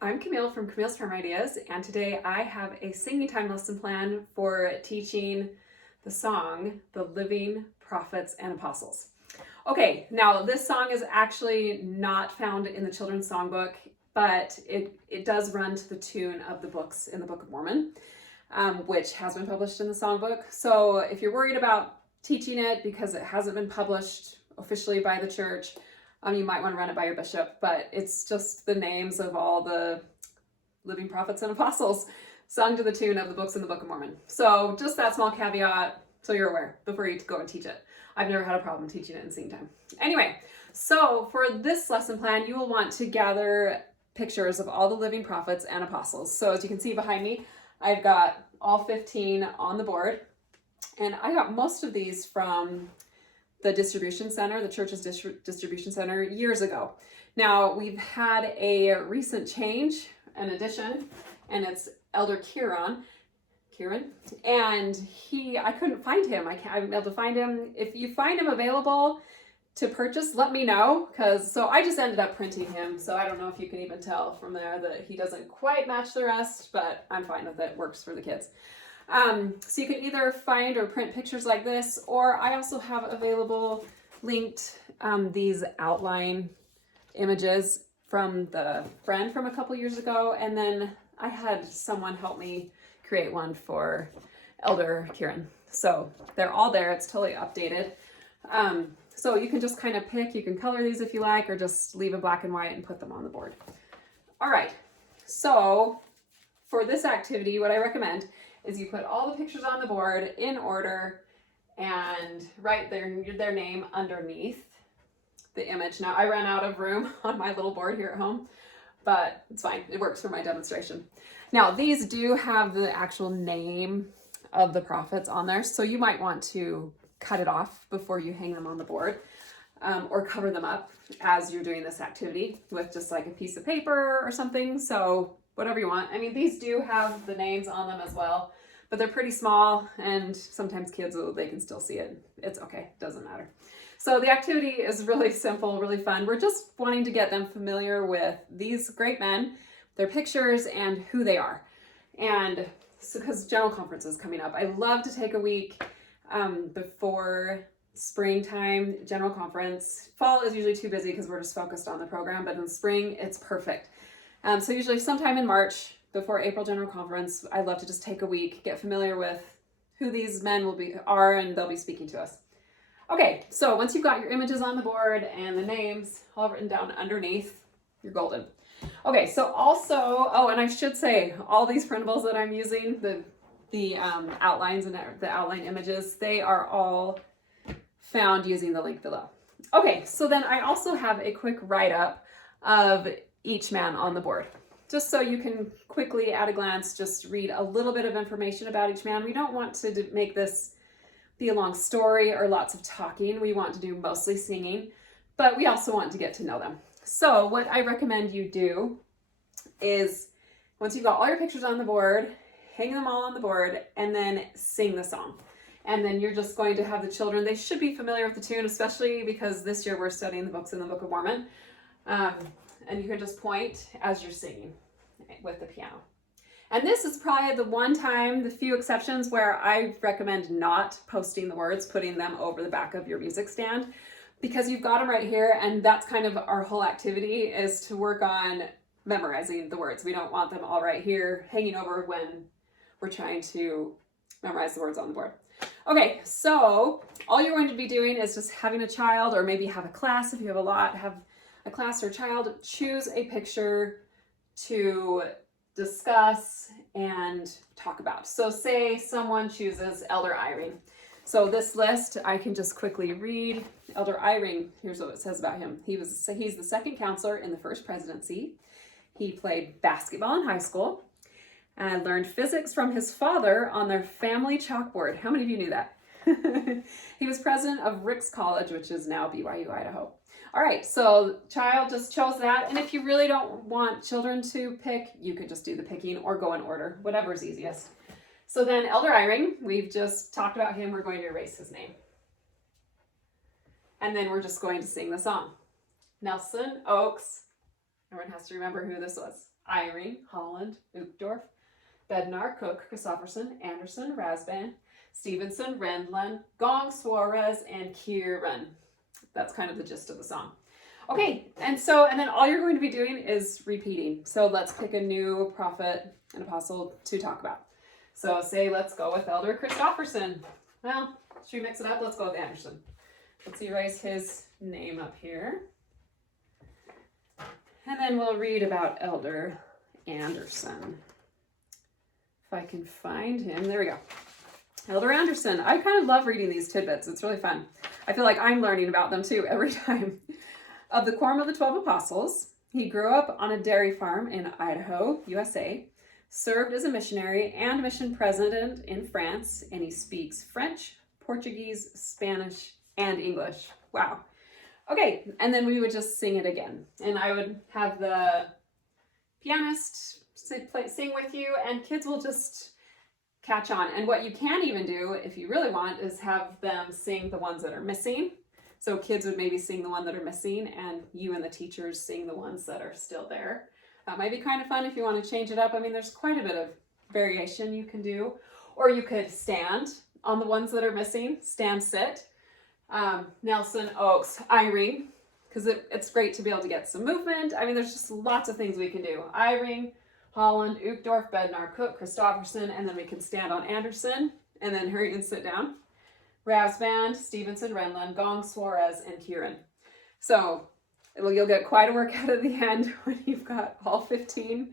I'm Camille from Camille's Farm Ideas, and today I have a singing time lesson plan for teaching the song, The Living Prophets and Apostles. Okay, now this song is actually not found in the children's songbook, but it does run to the tune of the books in the Book of Mormon, which has been published in the songbook. So if you're worried about teaching it because it hasn't been published officially by the church, you might want to run it by your bishop, but it's just the names of all the living prophets and apostles sung to the tune of the books in the Book of Mormon. So just that small caveat so you're aware before you go and teach it. I've never had a problem teaching it in sing time. Anyway, so for this lesson plan, you will want to gather pictures of all the living prophets and apostles. So as you can see behind me, I've got all 15 on the board, and I got most of these from the distribution center, the church's distribution center, years ago. Now we've had a recent change, an addition, and it's Elder Kieran, and I couldn't find him. I'm able to find him. If you find him available to purchase, let me know, so I just ended up printing him, so I don't know if you can even tell from there that he doesn't quite match the rest, but I'm fine with it. Works for the kids. So you can either find or print pictures like this, or I also have available linked these outline images from the friend from a couple years ago, and then I had someone help me create one for Elder Kieran. So they're all there. It's totally updated. So you can just kind of pick, you can color these if you like, or just leave it black and white and put them on the board. All right, so for this activity, what I recommend is you put all the pictures on the board in order and write their name underneath the image. Now I ran out of room on my little board here at home, but it's fine. It works for my demonstration. Now these do have the actual name of the prophets on there, so you might want to cut it off before you hang them on the board, or cover them up as you're doing this activity with just like a piece of paper or something. So whatever you want. I mean, these do have the names on them as well, but they're pretty small, and sometimes kids, they can still see it. It's okay, doesn't matter. So the activity is really simple, really fun. We're just wanting to get them familiar with these great men, their pictures, and who they are. And so, because General Conference is coming up, I love to take a week before springtime, General Conference. Fall is usually too busy because we're just focused on the program, but in spring, it's perfect. So usually sometime in March, before April General Conference, I love to just take a week, get familiar with who these men are, and they'll be speaking to us. Okay, so once you've got your images on the board and the names all written down underneath, you're golden. Okay, so also, and I should say, all these printables that I'm using, the outlines and the outline images, they are all found using the link below. Okay, so then I also have a quick write-up of each man on the board, just so you can quickly at a glance just read a little bit of information about each man. We don't want to make this be a long story or lots of talking. We want to do mostly singing, but we also want to get to know them. So what I recommend you do is, once you've got all your pictures on the board, hang them all on the board, and then sing the song. And then you're just going to have the children, they should be familiar with the tune, especially because this year we're studying the books in the Book of Mormon. And you can just point as you're singing with the piano. And this is probably the one time, the few exceptions, where I recommend not posting the words, putting them over the back of your music stand, because you've got them right here, and that's kind of our whole activity, is to work on memorizing the words. We don't want them all right here hanging over when we're trying to memorize the words on the board. Okay, so all you're going to be doing is just having a child, or maybe have a class, if you have a lot, have a class or child, choose a picture to discuss and talk about. So say someone chooses Elder Eyring. So this list, I can just quickly read. Elder Eyring, here's what it says about him. He's the second counselor in the first presidency. He played basketball in high school and learned physics from his father on their family chalkboard. How many of you knew that? He was president of Ricks College, which is now BYU, Idaho. All right, so child just chose that. And if you really don't want children to pick, you could just do the picking or go in order, whatever is easiest. So then Elder Eyring, we've just talked about him. We're going to erase his name. And then we're just going to sing the song. Nelson Oaks Everyone has to remember who this was. Eyring, Holland, Uchtdorf, Bednar, Cook, Christofferson, Anderson, Rasband, Stevenson, Rendland, Gong, Suarez, and Kieran. That's kind of the gist of the song. Okay, and then all you're going to be doing is repeating. So let's pick a new prophet and apostle to talk about. So say let's go with Elder Christofferson. Well, should we mix it up? Let's go with Anderson. Let's erase his name up here. And then we'll read about Elder Anderson. If I can find him, there we go. Elder Anderson. I kind of love reading these tidbits. It's really fun. I feel like I'm learning about them too every time. Of the Quorum of the 12 Apostles, he grew up on a dairy farm in Idaho, USA, served as a missionary and mission president in France, and he speaks French, Portuguese, Spanish, and English. Wow. Okay, and then we would just sing it again. And I would have the pianist sing with you, and kids will just catch on. And what you can even do, if you really want, is have them sing the ones that are missing. So kids would maybe sing the one that are missing, and you and the teachers sing the ones that are still there. That might be kind of fun if you want to change it up. I mean, there's quite a bit of variation you can do. Or you could stand on the ones that are missing, stand, sit. Nelson, Oaks, Eyring, because it's great to be able to get some movement. I mean, there's just lots of things we can do. Eyring, Holland, Uchtdorf, Bednar, Cook, Christofferson, and then we can stand on Anderson, and then hurry and sit down. Rasband, Stevenson, Renlund, Gong, Suarez, and Kieran. So you'll get quite a workout at the end when you've got all 15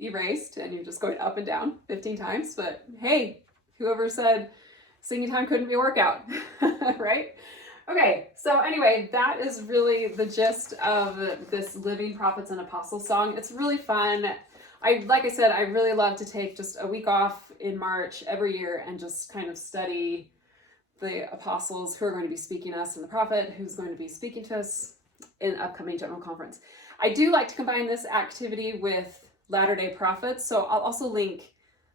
erased, and you're just going up and down 15 times. But hey, whoever said singing time couldn't be a workout, right? Okay, so anyway, that is really the gist of this Living Prophets and Apostles song. It's really fun. Like I said, I really love to take just a week off in March every year and just kind of study the apostles who are going to be speaking to us and the prophet who's going to be speaking to us in upcoming general conference. I do like to combine this activity with Latter-day Prophets, so I'll also link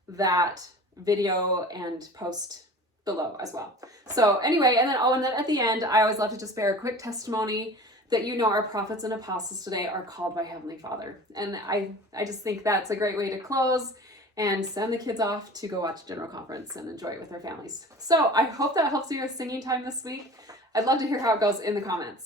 that video and post below as well. So anyway, and then at the end, I always love to just bear a quick testimony that our prophets and apostles today are called by Heavenly Father. And I just think that's a great way to close and send the kids off to go watch General Conference and enjoy it with their families. So I hope that helps you with singing time this week. I'd love to hear how it goes in the comments.